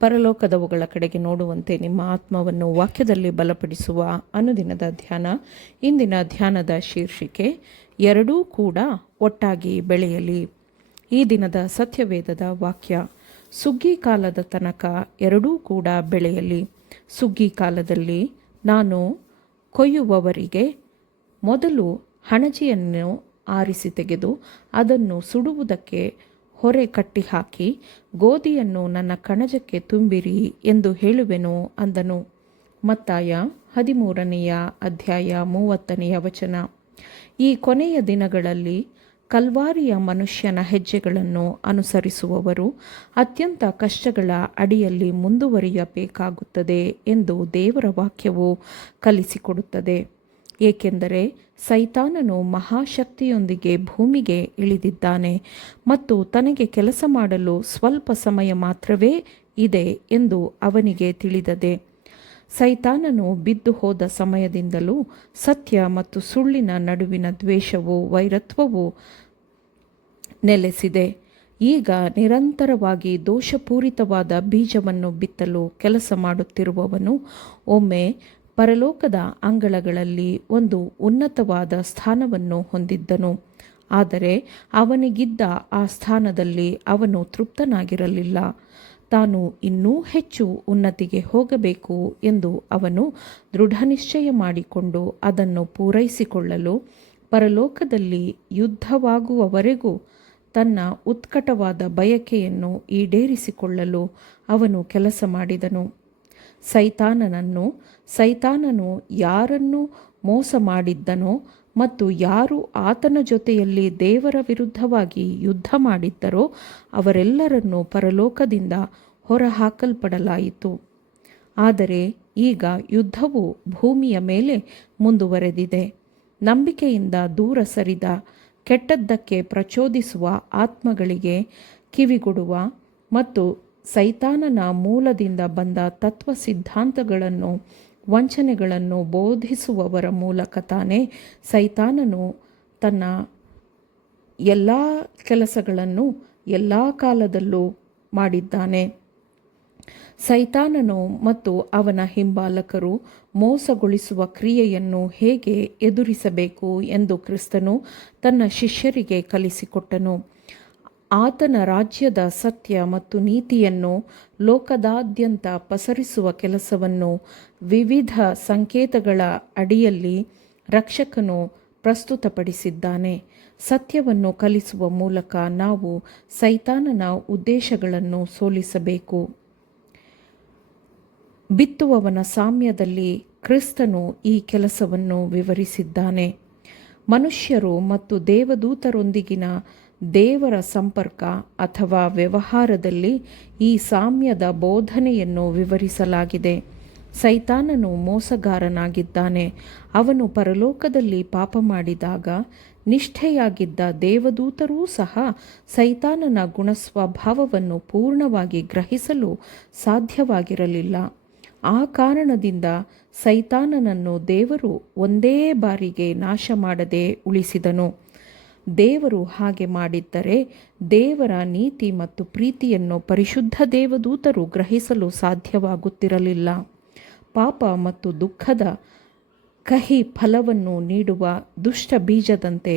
ಪರಲೋಕದವುಗಳ ಕಡೆಗೆ ನೋಡುವಂತೆ ನಿಮ್ಮ ಆತ್ಮವನ್ನು ವಾಕ್ಯದಲ್ಲಿ ಬಲಪಡಿಸುವ ಅನುದಿನದ ಧ್ಯಾನ. ಇಂದಿನ ಧ್ಯಾನದ ಶೀರ್ಷಿಕೆ ಎರಡೂ ಕೂಡ ಒಟ್ಟಾಗಿ ಬೆಳೆಯಲಿ. ಈ ದಿನದ ಸತ್ಯವೇದದ ವಾಕ್ಯ: ಸುಗ್ಗಿ ಕಾಲದ ತನಕ ಎರಡೂ ಕೂಡ ಬೆಳೆಯಲಿ. ಸುಗ್ಗಿ ಕಾಲದಲ್ಲಿ ನಾನು ಕೊಯ್ಯುವವರಿಗೆ ಮೊದಲು ಹಣಜಿಯನ್ನು ಆರಿಸಿ ತೆಗೆದು ಅದನ್ನು ಸುಡುವುದಕ್ಕೆ ಹೊರೆ ಕಟ್ಟಿಹಾಕಿ ಗೋಧಿಯನ್ನು ನನ್ನ ಕಣಜಕ್ಕೆ ತುಂಬಿರಿ ಎಂದು ಹೇಳುವೆನು ಅಂದನು. ಮತ್ತಾಯ 13ನೇ ಅಧ್ಯಾಯ 30ನೇ ವಚನ. ಈ ಕೊನೆಯ ದಿನಗಳಲ್ಲಿ ಕಲ್ವಾರಿಯ ಮನುಷ್ಯನ ಹೆಜ್ಜೆಗಳನ್ನು ಅನುಸರಿಸುವವರು ಅತ್ಯಂತ ಕಷ್ಟಗಳ ಅಡಿಯಲ್ಲಿ ಮುಂದುವರಿಯಬೇಕಾಗುತ್ತದೆ ಎಂದು ದೇವರ ವಾಕ್ಯವು ಕಲಿಸಿಕೊಡುತ್ತದೆ. ಏಕೆಂದರೆ ಸೈತಾನನು ಮಹಾಶಕ್ತಿಯೊಂದಿಗೆ ಭೂಮಿಗೆ ಇಳಿದಿದ್ದಾನೆ ಮತ್ತು ತನಗೆ ಕೆಲಸ ಮಾಡಲು ಸ್ವಲ್ಪ ಸಮಯ ಮಾತ್ರವೇ ಇದೆ ಎಂದು ಅವನಿಗೆ ತಿಳಿದದೆ. ಸೈತಾನನು ಬಿದ್ದು ಹೋದ ಸಮಯದಿಂದಲೂ ಸತ್ಯ ಮತ್ತು ಸುಳ್ಳಿನ ನಡುವಿನ ದ್ವೇಷವೂ ವೈರತ್ವವೂ ನೆಲೆಸಿದೆ. ಈಗ ನಿರಂತರವಾಗಿ ದೋಷಪೂರಿತವಾದ ಬೀಜವನ್ನು ಬಿತ್ತಲು ಕೆಲಸ ಮಾಡುತ್ತಿರುವವನು ಒಮ್ಮೆ ಪರಲೋಕದ ಅಂಗಳಗಳಲ್ಲಿ ಒಂದು ಉನ್ನತವಾದ ಸ್ಥಾನವನ್ನು ಹೊಂದಿದ್ದನು. ಆದರೆ ಅವನಿಗಿದ್ದ ಆ ಸ್ಥಾನದಲ್ಲಿ ಅವನು ತೃಪ್ತನಾಗಿರಲಿಲ್ಲ. ತಾನು ಇನ್ನೂ ಹೆಚ್ಚು ಉನ್ನತಿಗೆ ಹೋಗಬೇಕು ಎಂದು ಅವನು ದೃಢನಿಶ್ಚಯ ಮಾಡಿಕೊಂಡು ಅದನ್ನು ಪೂರೈಸಿಕೊಳ್ಳಲು ಪರಲೋಕದಲ್ಲಿ ಯುದ್ಧವಾಗುವವರೆಗೂ ತನ್ನ ಉತ್ಕಟವಾದ ಬಯಕೆಯನ್ನು ಈಡೇರಿಸಿಕೊಳ್ಳಲು ಅವನು ಕೆಲಸ ಮಾಡಿದನು. ಸೈತಾನನು ಯಾರನ್ನು ಮೋಸ ಮಾಡಿದ್ದನೋ ಮತ್ತು ಯಾರು ಆತನ ಜೊತೆಯಲ್ಲಿ ದೇವರ ವಿರುದ್ಧವಾಗಿ ಯುದ್ಧ ಮಾಡಿದ್ದರೋ ಅವರೆಲ್ಲರನ್ನೂ ಪರಲೋಕದಿಂದ ಹೊರಹಾಕಲ್ಪಡಲಾಯಿತು. ಆದರೆ ಈಗ ಯುದ್ಧವು ಭೂಮಿಯ ಮೇಲೆ ಮುಂದುವರೆದಿದೆ. ನಂಬಿಕೆಯಿಂದ ದೂರ ಸರಿದ ಕೆಟ್ಟದ್ದಕ್ಕೆ ಪ್ರಚೋದಿಸುವ ಆತ್ಮಗಳಿಗೆ ಕಿವಿಗೊಡುವ ಮತ್ತು ಸೈತಾನನ ಮೂಲದಿಂದ ಬಂದ ತತ್ವ ಸಿದ್ಧಾಂತಗಳನ್ನು ವಂಚನೆಗಳನ್ನು ಬೋಧಿಸುವವರ ಮೂಲಕ ತಾನೇ ಸೈತಾನನು ತನ್ನ ಎಲ್ಲ ಕೆಲಸಗಳನ್ನು ಎಲ್ಲ ಕಾಲದಲ್ಲೂ ಮಾಡಿದ್ದಾನೆ. ಸೈತಾನನು ಮತ್ತು ಅವನ ಹಿಂಬಾಲಕರು ಮೋಸಗೊಳಿಸುವ ಕ್ರಿಯೆಯನ್ನು ಹೇಗೆ ಎದುರಿಸಬೇಕು ಎಂದು ಕ್ರಿಸ್ತನು ತನ್ನ ಶಿಷ್ಯರಿಗೆ ಕಲಿಸಿಕೊಟ್ಟನು. ಆತನ ರಾಜ್ಯದ ಸತ್ಯ ಮತ್ತು ನೀತಿಯನ್ನು ಲೋಕದಾದ್ಯಂತ ಪಸರಿಸುವ ಕೆಲಸವನ್ನು ವಿವಿಧ ಸಂಕೇತಗಳ ಅಡಿಯಲ್ಲಿ ರಕ್ಷಕನು ಪ್ರಸ್ತುತಪಡಿಸಿದ್ದಾನೆ. ಸತ್ಯವನ್ನು ಕಲಿಸುವ ಮೂಲಕ ನಾವು ಸೈತಾನನ ಉದ್ದೇಶಗಳನ್ನು ಸೋಲಿಸಬೇಕು. ಬಿತ್ತುವವನ ಸಾಮ್ಯದಲ್ಲಿ ಕ್ರಿಸ್ತನು ಈ ಕೆಲಸವನ್ನು ವಿವರಿಸಿದ್ದಾನೆ. ಮನುಷ್ಯರು ಮತ್ತು ದೇವದೂತರೊಂದಿಗಿನ ದೇವರ ಸಂಪರ್ಕ ಅಥವಾ ವ್ಯವಹಾರದಲ್ಲಿ ಈ ಸಾಮ್ಯದ ಬೋಧನೆಯನ್ನು ವಿವರಿಸಲಾಗಿದೆ. ಸೈತಾನನು ಮೋಸಗಾರನಾಗಿದ್ದಾನೆ. ಅವನು ಪರಲೋಕದಲ್ಲಿ ಪಾಪ ಮಾಡಿದಾಗ ನಿಷ್ಠೆಯಾಗಿದ್ದ ದೇವದೂತರೂ ಸಹ ಸೈತಾನನ ಗುಣಸ್ವಭಾವವನ್ನು ಪೂರ್ಣವಾಗಿ ಗ್ರಹಿಸಲು ಸಾಧ್ಯವಾಗಿರಲಿಲ್ಲ. ಆ ಕಾರಣದಿಂದ ಸೈತಾನನನ್ನು ದೇವರು ಒಂದೇ ಬಾರಿಗೆ ನಾಶ ಮಾಡದೆ ಉಳಿಸಿದನು. ದೇವರು ಹಾಗೆ ಮಾಡಿದ್ದರೆ ದೇವರ ನೀತಿ ಮತ್ತು ಪ್ರೀತಿಯನ್ನು ಪರಿಶುದ್ಧ ದೇವದೂತರು ಗ್ರಹಿಸಲು ಸಾಧ್ಯವಾಗುತ್ತಿರಲಿಲ್ಲ. ಪಾಪ ಮತ್ತು ದುಃಖದ ಕಹಿ ಫಲವನ್ನು ನೀಡುವ ದುಷ್ಟ ಬೀಜದಂತೆ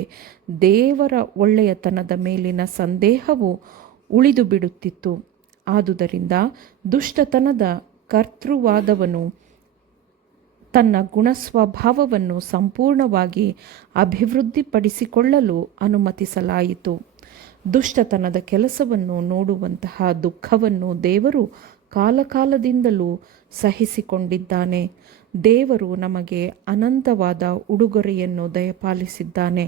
ದೇವರ ಒಳ್ಳೆಯತನದ ಮೇಲಿನ ಸಂದೇಹವು ಉಳಿದು ಬಿಡುತ್ತಿತ್ತು. ಆದುದರಿಂದ ದುಷ್ಟತನದ ಕರ್ತೃವಾದವನು ತನ್ನ ಗುಣಸ್ವಭಾವವನ್ನು ಸಂಪೂರ್ಣವಾಗಿ ಅಭಿವೃದ್ಧಿಪಡಿಸಿಕೊಳ್ಳಲು ಅನುಮತಿಸಲಾಯಿತು. ದುಷ್ಟತನದ ಕೆಲಸವನ್ನು ನೋಡುವಂತಹ ದುಃಖವನ್ನು ದೇವರು ಕಾಲಕಾಲದಿಂದಲೂ ಸಹಿಸಿಕೊಂಡಿದ್ದಾನೆ. ದೇವರು ನಮಗೆ ಅನಂತವಾದ ಉಡುಗೊರೆಯನ್ನು ದಯಪಾಲಿಸಿದ್ದಾನೆ.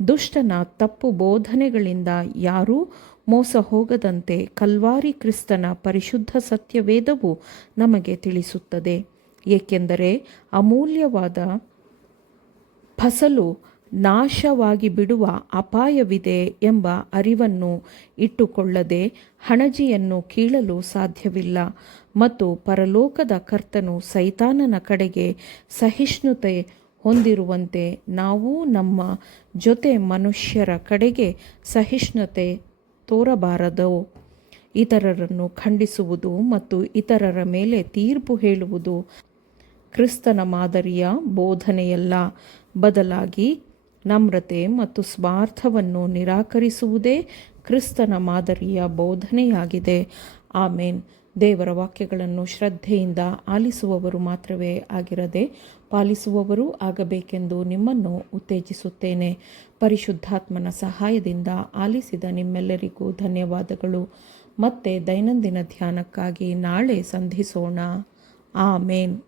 ದುಷ್ಟನ ತಪ್ಪು ಬೋಧನೆಗಳಿಂದ ಯಾರೂ ಮೋಸ ಹೋಗದಂತೆ ಕಲ್ವಾರಿ ಕ್ರಿಸ್ತನ ಪರಿಶುದ್ಧ ಸತ್ಯವೇದವು ನಮಗೆ ತಿಳಿಸುತ್ತದೆ. ಏಕೆಂದರೆ ಅಮೂಲ್ಯವಾದ ಫಸಲು ನಾಶವಾಗಿ ಬಿಡುವ ಅಪಾಯವಿದೆ ಎಂಬ ಅರಿವನ್ನು ಇಟ್ಟುಕೊಳ್ಳದೆ ಹಣಜಿಯನ್ನು ಕೀಳಲು ಸಾಧ್ಯವಿಲ್ಲ. ಮತ್ತು ಪರಲೋಕದ ಕರ್ತನು ಸೈತಾನನ ಕಡೆಗೆ ಸಹಿಷ್ಣುತೆ ಹೊಂದಿರುವಂತೆ ನಾವು ನಮ್ಮ ಜೊತೆ ಮನುಷ್ಯರ ಕಡೆಗೆ ಸಹಿಷ್ಣುತೆ ತೋರಬಾರದು. ಇತರರನ್ನು ಖಂಡಿಸುವುದು ಮತ್ತು ಇತರರ ಮೇಲೆ ತೀರ್ಪು ಹೇಳುವುದು ಕ್ರಿಸ್ತನ ಮಾದರಿಯ ಬೋಧನೆಯಲ್ಲ. ಬದಲಾಗಿ ನಮ್ರತೆ ಮತ್ತು ಸ್ವಾರ್ಥವನ್ನು ನಿರಾಕರಿಸುವುದೇ ಕ್ರಿಸ್ತನ ಮಾದರಿಯ ಬೋಧನೆಯಾಗಿದೆ. ಆಮೇನ್. ದೇವರ ವಾಕ್ಯಗಳನ್ನು ಶ್ರದ್ಧೆಯಿಂದ ಆಲಿಸುವವರು ಮಾತ್ರವೇ ಆಗಿರದೆ ಪಾಲಿಸುವವರೂ ಆಗಬೇಕೆಂದು ನಿಮ್ಮನ್ನು ಉತ್ತೇಜಿಸುತ್ತೇನೆ. ಪರಿಶುದ್ಧಾತ್ಮನ ಸಹಾಯದಿಂದ ಆಲಿಸಿದ ನಿಮ್ಮೆಲ್ಲರಿಗೂ ಧನ್ಯವಾದಗಳು. ಮತ್ತೆ ದೈನಂದಿನ ಧ್ಯಾನಕ್ಕಾಗಿ ನಾಳೆ ಸಂಧಿಸೋಣ. ಆಮೇನ್.